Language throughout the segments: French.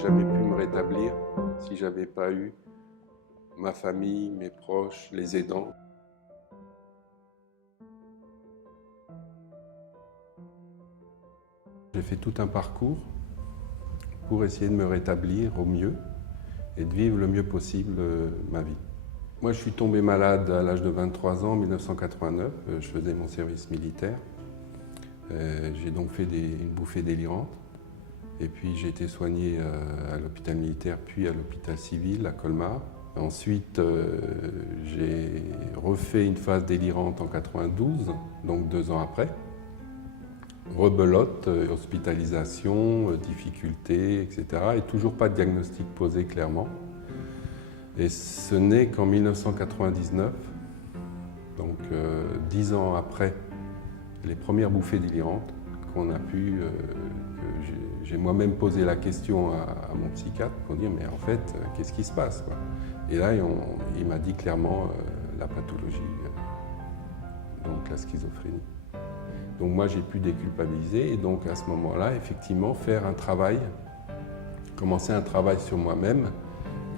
jamais pu me rétablir si j'avais pas eu ma famille, mes proches, les aidants. J'ai fait tout un parcours pour essayer de me rétablir au mieux et de vivre le mieux possible ma vie. Moi, je suis tombé malade à l'âge de 23 ans, en 1989. Je faisais mon service militaire. J'ai donc fait une bouffée délirante. Et puis j'ai été soigné à l'hôpital militaire, puis à l'hôpital civil à Colmar. Ensuite, j'ai refait une phase délirante en 92, donc 2 ans après. Rebelote, hospitalisation, difficultés, etc. Et toujours pas de diagnostic posé clairement. Et ce n'est qu'en 1999, donc 10 ans après les premières bouffées délirantes, qu'on a pu, j'ai moi-même posé la question à mon psychiatre pour dire mais en fait qu'est-ce qui se passe quoi. Et là il m'a dit clairement la pathologie, donc la schizophrénie. Donc moi j'ai pu déculpabiliser et donc à ce moment-là effectivement faire un travail, commencer un travail sur moi-même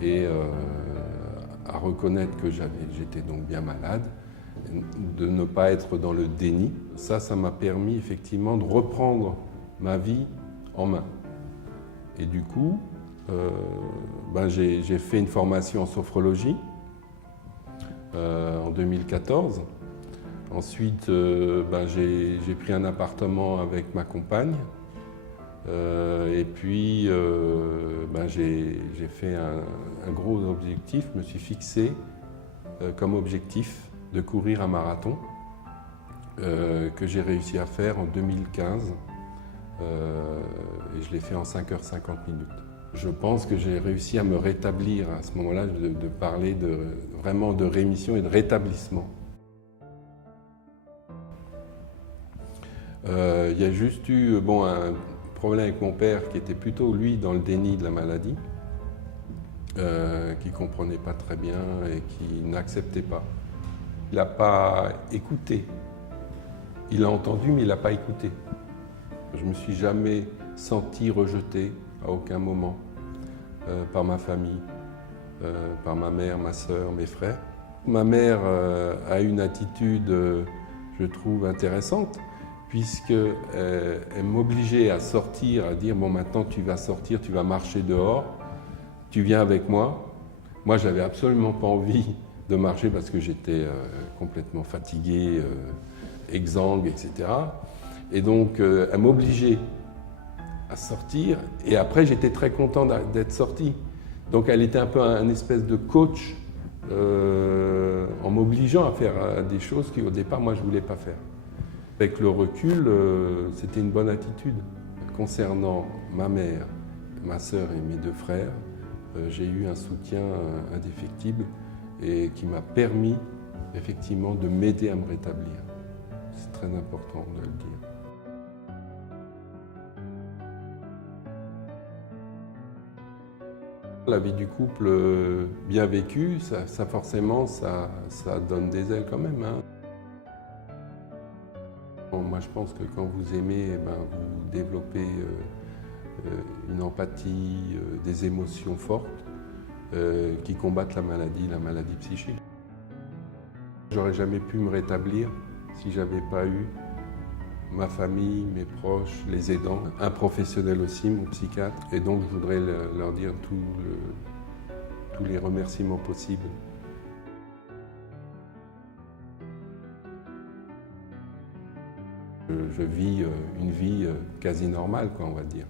et à reconnaître que j'étais donc bien malade, de ne pas être dans le déni. Ça m'a permis effectivement de reprendre ma vie en main. Et du coup, j'ai fait une formation en sophrologie en 2014. Ensuite, j'ai pris un appartement avec ma compagne. Et puis, j'ai fait un gros objectif. Je me suis fixé comme objectif de courir un marathon que j'ai réussi à faire en 2015 et je l'ai fait en 5h50. Je pense que j'ai réussi à me rétablir à ce moment-là, de parler vraiment de rémission et de rétablissement. Il y a juste eu un problème avec mon père qui était plutôt lui dans le déni de la maladie, qui ne comprenait pas très bien et qui n'acceptait pas. Il n'a pas écouté. Il a entendu, mais il n'a pas écouté. Je ne me suis jamais senti rejeté à aucun moment par ma famille, par ma mère, ma sœur, mes frères. Ma mère a une attitude, je trouve, intéressante, puisqu'elle m'obligeait à sortir, à dire « bon, maintenant tu vas sortir, tu vas marcher dehors, tu viens avec moi ». Moi, je n'avais absolument pas envie de marcher parce que j'étais complètement fatigué, exsangue, etc. Et donc, elle m'obligeait à sortir. Et après, j'étais très content d'être sorti. Donc, elle était un peu un espèce de coach en m'obligeant à faire des choses qu'au départ, moi, je ne voulais pas faire. Avec le recul, c'était une bonne attitude. Concernant ma mère, ma sœur et mes 2 frères, j'ai eu un soutien indéfectible et qui m'a permis effectivement de m'aider à me rétablir. C'est très important de le dire. La vie du couple bien vécue, ça forcément, ça donne des ailes quand même. Hein. Moi je pense que quand vous aimez, vous développez une empathie, des émotions fortes qui combattent la maladie psychique. J'aurais jamais pu me rétablir si j'avais pas eu ma famille, mes proches, les aidants, un professionnel aussi, mon psychiatre. Et donc je voudrais leur dire tous les remerciements possibles. Je vis une vie quasi normale, quoi, on va dire.